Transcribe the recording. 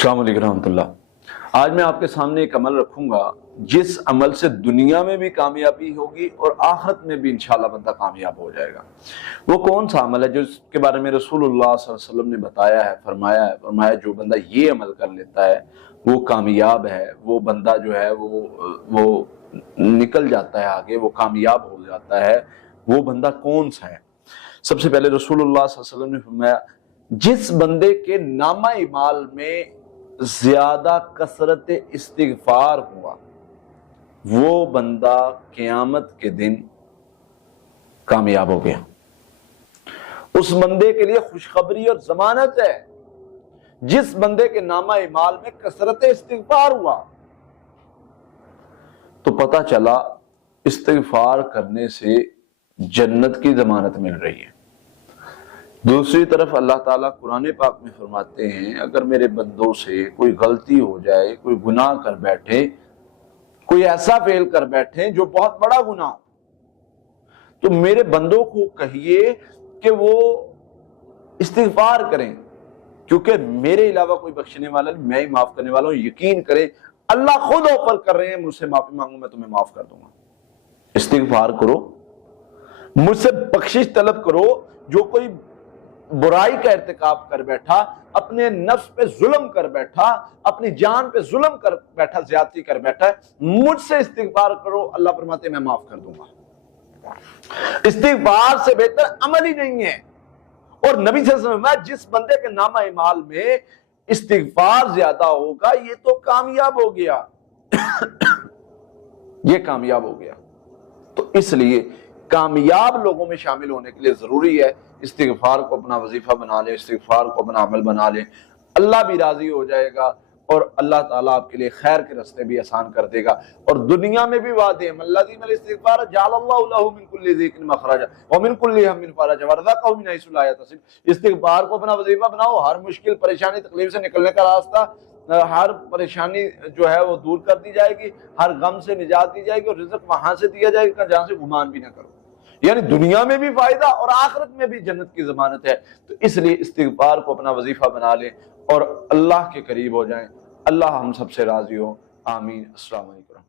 अस्सलाम वालेकुम रहमतुल्लाह। आज मैं आपके सामने एक अमल रखूंगा जिस अमल से दुनिया में भी कामयाबी होगी और आखिरत में भी इंशाल्लाह बंदा कामयाब हो जाएगा। वो कौन सा अमल है जिसके बारे में रसूलुल्लाह सल्लल्लाहु अलैहि वसल्लम ने बताया है, फरमाया जो बंदा ये अमल कर लेता है वो कामयाब है, वो बंदा जो है वो निकल जाता है आगे, वो कामयाब हो जाता है। वो बंदा कौन सा है? सबसे पहले रसूलुल्लाह सल्लल्लाहु अलैहि वसल्लम ने फरमाया जिस बंदे के नामा इमाल में ज्यादा कसरत इस्तिगफार हुआ वो बंदा क़यामत के दिन कामयाब हो गया। उस बंदे के लिए खुशखबरी और जमानत है। जिस बंदे के नामा इमाल में कसरत इस्तिगफार हुआ तो पता चला इस्तिगफार करने से जन्नत की जमानत मिल रही है। दूसरी तरफ अल्लाह ताला कुरान पाक में फरमाते हैं अगर मेरे बंदों से कोई गलती हो जाए, कोई गुनाह कर बैठे, कोई ऐसा फेल कर बैठे जो बहुत बड़ा गुनाह, तो मेरे बंदों को कहिए कि वो इस्तिगफार करें, क्योंकि मेरे अलावा कोई बख्शने वाला नहीं, मैं ही माफ करने वाला हूं। यकीन करें अल्लाह खुद ऑफर कर रहे हैं, मुझसे माफी मांगो मैं तुम्हें माफ कर दूंगा। इस्तिगफार करो, मुझसे बख्शिश तलब करो। जो कोई बुराई का इर्तिकाब कर बैठा, अपने नफ्स पे जुल्म कर बैठा, अपनी जान पे जुल्म कर बैठा, ज्यादती कर बैठा, मुझसे इस्तिगफार करो, अल्लाह फरमाते मैं माफ कर दूंगा। इस्तिगफार से बेहतर अमल ही नहीं है। और नबी सल्लल्लाहु अलैहि वसल्लम जिस बंदे के नामा इमाल में इस्तिगफार ज्यादा होगा ये तो कामयाब हो गया ये कामयाब हो गया। तो इसलिए कामयाब लोगों में शामिल होने के लिए जरूरी है इस्तिगफार को अपना वजीफा बना ले, इस्तिगफार को अपना अमल बना ले। अल्लाह भी राजी हो जाएगा और अल्लाह ताला आपके लिए खैर के रास्ते भी आसान कर देगा। और दुनिया में भी वादे हैं अल्लाज़ीना इस्तिगफार जअलल्लाहु लहु मिन कुल्ली ज़िक्रिन मखरजा व मिन कुल्ली हम्मिन फरजा वरज़क़हु मिन हैसु ला यहतसिब। इस्तिगफार को अपना वजीफा बनाओ, हर मुश्किल परेशानी तकलीफ से निकलने का रास्ता, हर परेशानी जो है वो दूर कर दी जाएगी, हर गम से निजात दी जाएगी और रिज़्क़ वहां से दिया जाएगा जहां से गुमान भी ना करो। यानी दुनिया में भी फायदा और आखिरत में भी जन्नत की जमानत है। तो इसलिए इस्तिगफार को अपना वजीफा बना लें और अल्लाह के करीब हो जाएं। अल्लाह हम सबसे राजी हो। आमीन। अस्सलाम वालेकुम।